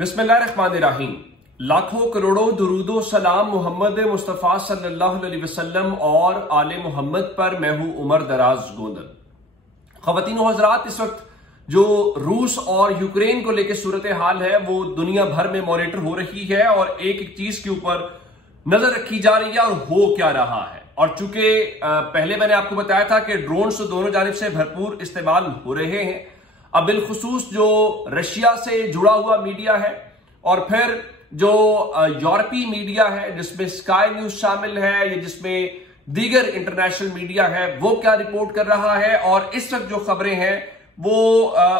बिस्मिल्लाहिर्रहमानिर्रहीम। लाखों करोड़ों दुरूदो सलाम मोहम्मद मुस्तफ़ा सल्लल्लाहु अलैहि वसल्लम और आले मोहम्मद पर। मैं हूं उमर दराज गोंदल। ख़वातीन व हज़रात, इस वक्त जो रूस और यूक्रेन को लेकर सूरत हाल है वो दुनिया भर में मॉनिटर हो रही है और एक एक चीज के ऊपर नजर रखी जा रही है और हो क्या रहा है। और चूंकि पहले मैंने आपको बताया था कि ड्रोन तो दोनों जानिब से भरपूर इस्तेमाल हो रहे हैं। अब बिलखुसूस जो रशिया से जुड़ा हुआ मीडिया है और फिर जो यूरोपीय मीडिया है जिसमें स्काई न्यूज शामिल है या जिसमें दीगर इंटरनेशनल मीडिया है, वो क्या रिपोर्ट कर रहा है। और इस वक्त जो खबरें हैं वो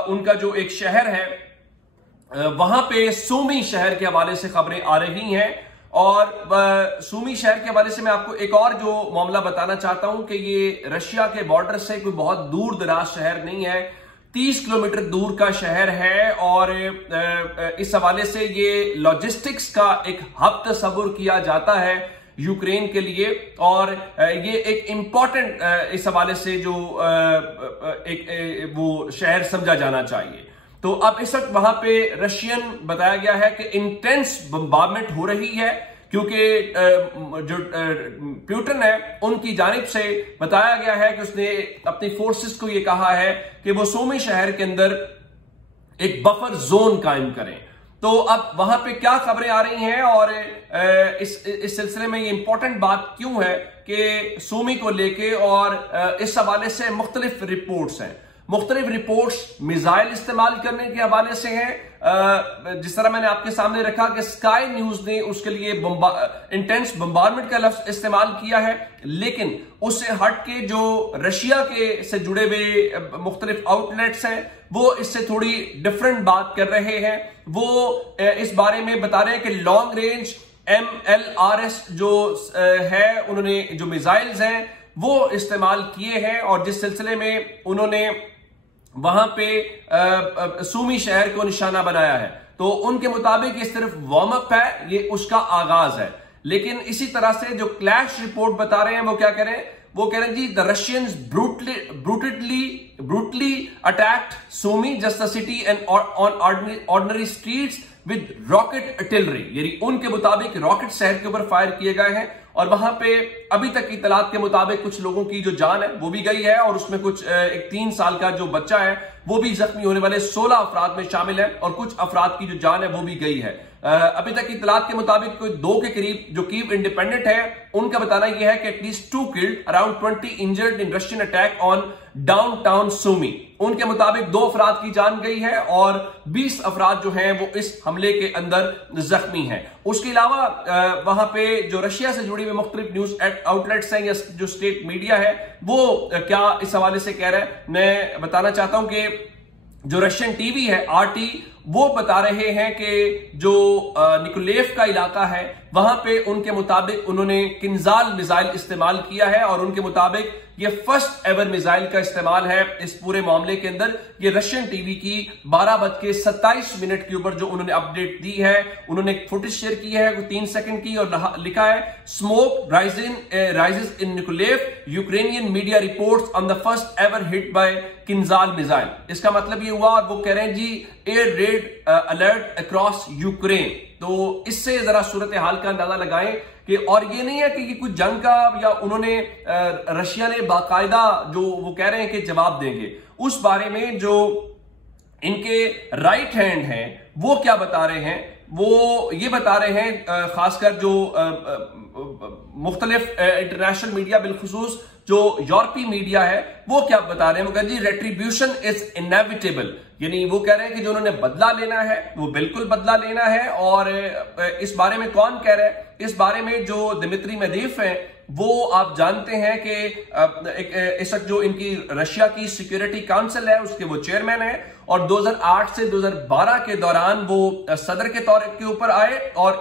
उनका जो एक शहर है वहां पे सूमी शहर के हवाले से खबरें आ रही हैं। और सूमी शहर के हवाले से मैं आपको एक और जो मामला बताना चाहता हूं कि ये रशिया के बॉर्डर से कोई बहुत दूर दराज शहर नहीं है, 30 किलोमीटर दूर का शहर है। और इस हवाले से ये लॉजिस्टिक्स का एक हब तस्वुर किया जाता है यूक्रेन के लिए। और ये एक इंपॉर्टेंट इस हवाले से जो एक वो शहर समझा जाना चाहिए। तो अब इस वक्त वहां पे रशियन बताया गया है कि इंटेंस बम्बार्डमेंट हो रही है, क्योंकि जो प्यूटन है उनकी जानिब से बताया गया है कि उसने अपनी फोर्सेस को यह कहा है कि वो सूमी शहर के अंदर एक बफर जोन कायम करें। तो अब वहां पे क्या खबरें आ रही हैं और इस सिलसिले में ये इंपॉर्टेंट बात क्यों है कि सूमी को लेके, और इस हवाले से मुख्तलिफ रिपोर्ट्स हैं। मुख्तलिफ रिपोर्ट्स मिसाइल इस्तेमाल करने के हवाले से हैं। जिस तरह मैंने आपके सामने रखा कि स्काई न्यूज ने उसके लिए इंटेंस बम्बार्डमेंट का लफ्ज इस्तेमाल किया है, लेकिन उससे हट के जो रशिया के से जुड़े हुए मुख्तलिफ आउटलेट्स हैं वो इससे थोड़ी डिफरेंट बात कर रहे हैं। वो इस बारे में बता रहे हैं कि लॉन्ग रेंज MLRS जो है, उन्होंने जो मिसाइल्स हैं वो इस्तेमाल किए हैं। और जिस सिलसिले में उन्होंने वहां पे सूमी शहर को निशाना बनाया है, तो उनके मुताबिक ये सिर्फ वार्म अप है, ये उसका आगाज है। लेकिन इसी तरह से जो क्लैश रिपोर्ट बता रहे हैं वो क्या कह रहे हैं, वो कह रहे हैं जी the Russians brutally attacked Sumy just the city and on ordinary streets with rocket artillery. यानी उनके मुताबिक रॉकेट शहर के ऊपर फायर किए गए हैं और वहां पे अभी तक की इतलात के मुताबिक कुछ लोगों की जो जान है वो भी गई है और उसमें कुछ एक 3 साल का जो बच्चा है वो भी जख्मी होने वाले 16 अफराद में शामिल है और कुछ अफराद की जो जान है वो भी गई है। अभी तक की इतलात के मुताबिक कोई 2 के करीब जो कीव इंडिपेंडेंट है उनका बताना यह है कि at least 2 killed, around 20 injured in Russian attack on downtown Sumy. उनके मुताबिक 2 अफराद की जान गई है और 20 अफराद जो हैं वो इस हमले के अंदर जख्मी हैं। उसके अलावा वहां पे जो रशिया से जुड़ी हुई मुख्तलिफ न्यूज आउटलेट्स हैं या जो स्टेट मीडिया है वो क्या इस हवाले से कह रहा है, मैं बताना चाहता हूं कि जो रशियन टीवी है RT वो बता रहे हैं कि जो निकोलेव का इलाका है वहां पे उनके मुताबिक उन्होंने किंजाल मिसाइल इस्तेमाल किया है और उनके मुताबिक ये फर्स्ट एवर मिसाइल का इस्तेमाल है इस पूरे मामले के अंदर। ये रशियन टीवी की 12:27 के ऊपर जो उन्होंने अपडेट दी है, उन्होंने एक फुटेज शेयर की है 3 सेकंड की और लिखा है smoke rises in Nikolaev, Ukrainian media reports on the first ever hit by Kinzhal missile. इसका मतलब ये हुआ और वो कह रहे हैं जी air raid alert across Ukraine. तो इससे जरा सूरत हाल का अंदाजा लगाएं कि, और ये नहीं है कि ये कुछ जंग का या उन्होंने रशिया ने बाकायदा जो वो कह रहे हैं कि जवाब देंगे, उस बारे में जो इनके राइट हैंड हैं वो क्या बता रहे हैं, वो ये बता रहे हैं खासकर जो मुख्तलिफ इंटरनेशनल मीडिया बिलखुसूस जो यूरोपीय मीडिया है वो क्या बता रहे हैं, वो कह रहे हैं रेट्रीब्यूशन इज इनएविटेबल। यानी वो कह रहे हैं कि जो उन्होंने बदला लेना है वो बिल्कुल बदला लेना है। और इस बारे में कौन कह रहा है, इस बारे में जो दिमित्री मेदवेदेव है वो आप जानते हैं कि इस वक्त जो इनकी रशिया की सिक्योरिटी काउंसिल है उसके वो चेयरमैन है और 2008 से 2012 के दौरान वो सदर के तौर के ऊपर आए। और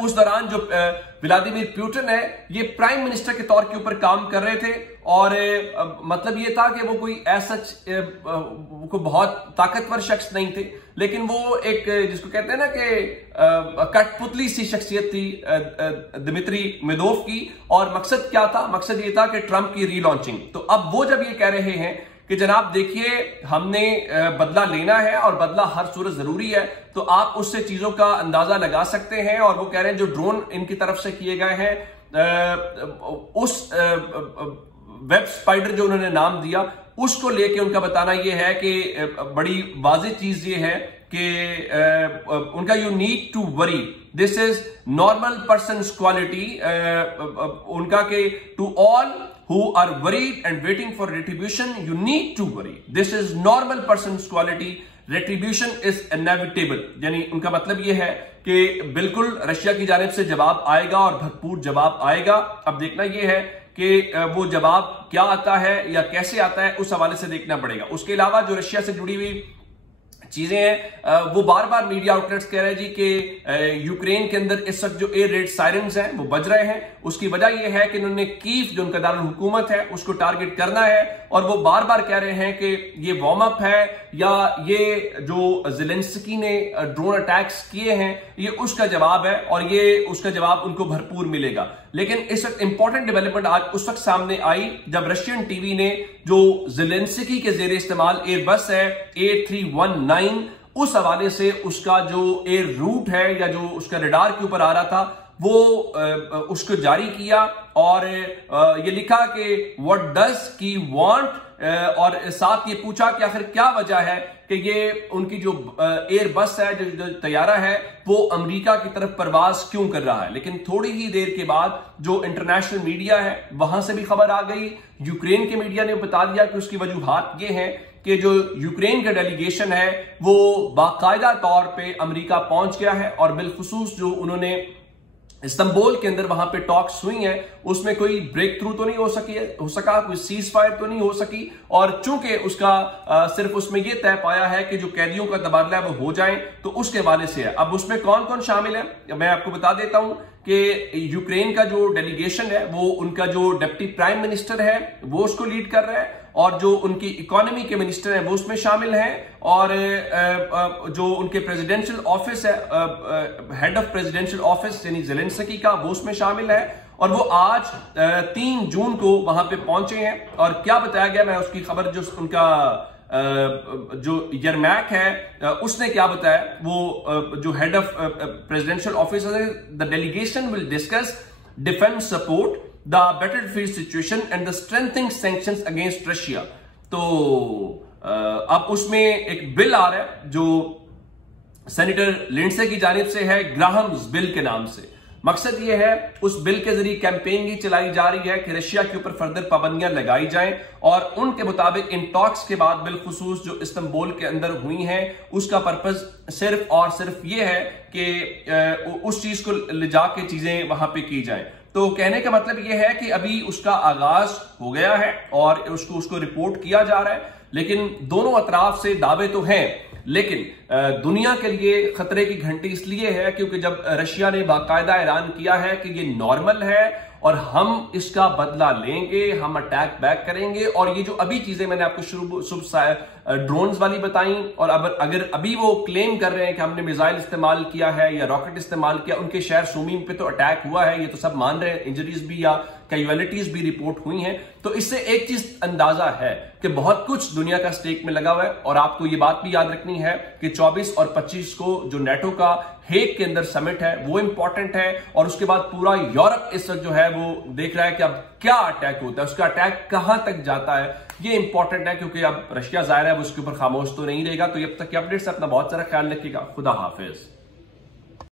उस दौरान जो व्लादिमीर पुतिन है ये प्राइम मिनिस्टर के तौर के ऊपर काम कर रहे थे। और मतलब ये था कि वो कोई ऐसा कोई बहुत ताकतवर शख्स नहीं थे, लेकिन वो एक जिसको कहते हैं ना कि कठपुतली सी शख्सियत थी दिमित्री मेदवेदेव की। और मकसद क्या था, मकसद ये था कि ट्रंप की रीलॉन्चिंग। तो अब वो जब ये कह रहे हैं कि जनाब देखिए हमने बदला लेना है और बदला हर सूरत जरूरी है, तो आप उससे चीजों का अंदाजा लगा सकते हैं। और वो कह रहे हैं जो ड्रोन इनकी तरफ से किए गए हैं, उस वेब स्पाइडर जो उन्होंने नाम दिया, उसको लेके उनका बताना यह है कि बड़ी वाज़ेह चीज ये है कि उनका you need to worry, this is normal person quality, उनका के to all who are worried and waiting for retribution, you need to worry, this is normal person's quality, retribution is inevitable। यानी उनका मतलब यह है कि बिल्कुल रशिया की जानिब से जवाब आएगा और भरपूर जवाब आएगा। अब देखना यह है कि वो जवाब क्या आता है या कैसे आता है, उस हवाले से देखना पड़ेगा। उसके अलावा जो रशिया से जुड़ी हुई चीजें हैं, वो बार बार मीडिया आउटलेट्स कह रहे हैं जी कि यूक्रेन के अंदर इस वक्त जो एयर रेड सायरन्स हैं वो बज रहे हैं। उसकी वजह यह है कि उन्होंने कीव जो उनका दारुल हुकूमत है उसको टारगेट करना है, और वो बार बार कह रहे हैं कि ये वार्म अप है या ये जो ज़ेलेंस्की ने ड्रोन अटैक्स किए हैं ये उसका जवाब है, और ये उसका जवाब उनको भरपूर मिलेगा। लेकिन इस वक्त इंपॉर्टेंट डेवलपमेंट आज उस वक्त सामने आई जब रशियन टीवी ने जो ज़ेलेंस्की के जेर इस्तेमाल एयरबस है A319, उस हवाले से उसका जो एयर रूट है या जो उसका रडार के ऊपर आ रहा था वो उसको जारी किया, और ये लिखा कि व्हाट डज की वांट, और साथ ये पूछा कि आखिर क्या वजह है कि ये उनकी जो एयर बस है, जो तैयारा है, वो अमेरिका की तरफ परवाज क्यों कर रहा है। लेकिन थोड़ी ही देर के बाद जो इंटरनेशनल मीडिया है वहां से भी खबर आ गई, यूक्रेन के मीडिया ने बता दिया कि उसकी वजूहात ये है कि जो यूक्रेन का डेलीगेशन है वो बाकायदा तौर पे अमेरिका पहुंच गया है, और बिलखुसूस जो उन्होंने इस्तांबुल के अंदर वहां पे टॉक्स हुई हैं उसमें कोई ब्रेक थ्रू तो नहीं हो सका, कोई सीज फायर तो नहीं हो सकी, और चूंकि उसका सिर्फ उसमें यह तय पाया है कि जो कैदियों का तबादला है वो हो जाए, तो उसके हवाले से है। अब उसमें कौन कौन शामिल है मैं आपको बता देता हूं कि यूक्रेन का जो डेलीगेशन है वो उनका जो डिप्टी प्राइम मिनिस्टर है वो उसको लीड कर रहा है, और जो उनकी इकोनॉमी के मिनिस्टर हैं वो उसमें शामिल हैं, और जो उनके प्रेसिडेंशियल ऑफिस है, हेड ऑफ प्रेसिडेंशियल ऑफिस यानी ज़ेलेंस्की का, वो उसमें शामिल है। और वो आज 3 जून को वहां पे पहुंचे हैं, और क्या बताया गया, मैं उसकी खबर जो उनका जो यरमैक है उसने क्या बताया, वो जो head of presidential office, the delegation will discuss defence support, the battlefield situation and the strengthening sanctions against Russia. तो अब उसमें एक बिल आ रहा है जो सेनेटर लिंडसे की जानिब से है, ग्राहम्स बिल के नाम से। मकसद यह है उस बिल के जरिए कैंपेन ही चलाई जा रही है कि रशिया के ऊपर फर्दर पाबंदियां लगाई जाएं, और उनके मुताबिक इन टॉक्स के बाद बिलखुसूस जो इस्तांबुल के अंदर हुई हैं उसका पर्पस सिर्फ और सिर्फ ये है कि उस चीज को ले जाके चीजें वहां पे की जाएं। तो कहने का मतलब यह है कि अभी उसका आगाज हो गया है और उसको रिपोर्ट किया जा रहा है, लेकिन दोनों अतराफ से दावे तो हैं, लेकिन दुनिया के लिए खतरे की घंटी इसलिए है क्योंकि जब रशिया ने बाकायदा ऐलान किया है कि ये नॉर्मल है और हम इसका बदला लेंगे, हम अटैक बैक करेंगे, और ये जो अभी चीजें मैंने आपको शुरू ड्रोन्स वाली बताई, और अगर अभी वो क्लेम कर रहे हैं कि हमने मिसाइल इस्तेमाल किया है या रॉकेट इस्तेमाल किया, उनके शहर सुमीम पे तो अटैक हुआ है, ये तो सब मान रहे हैं, इंजरीज भी या कैजुअलिटीज भी रिपोर्ट हुई हैं। तो इससे एक चीज अंदाजा है कि बहुत कुछ दुनिया का स्टेक में लगा हुआ है, और आपको ये बात भी याद रखनी है कि 24 और 25 को जो नेटो का हेग के अंदर समिट है वो इंपॉर्टेंट है, और उसके बाद पूरा यूरोप इस वक्त जो है वो देख रहा है कि अब क्या अटैक होता है, उसका अटैक कहां तक जाता है, ये इंपॉर्टेंट है क्योंकि अब रशिया जाहिर है उसके ऊपर खामोश तो नहीं रहेगा। तो अब तक के अपडेट्स अपना बहुत सारा ख्याल रखिएगा। खुदा हाफिज।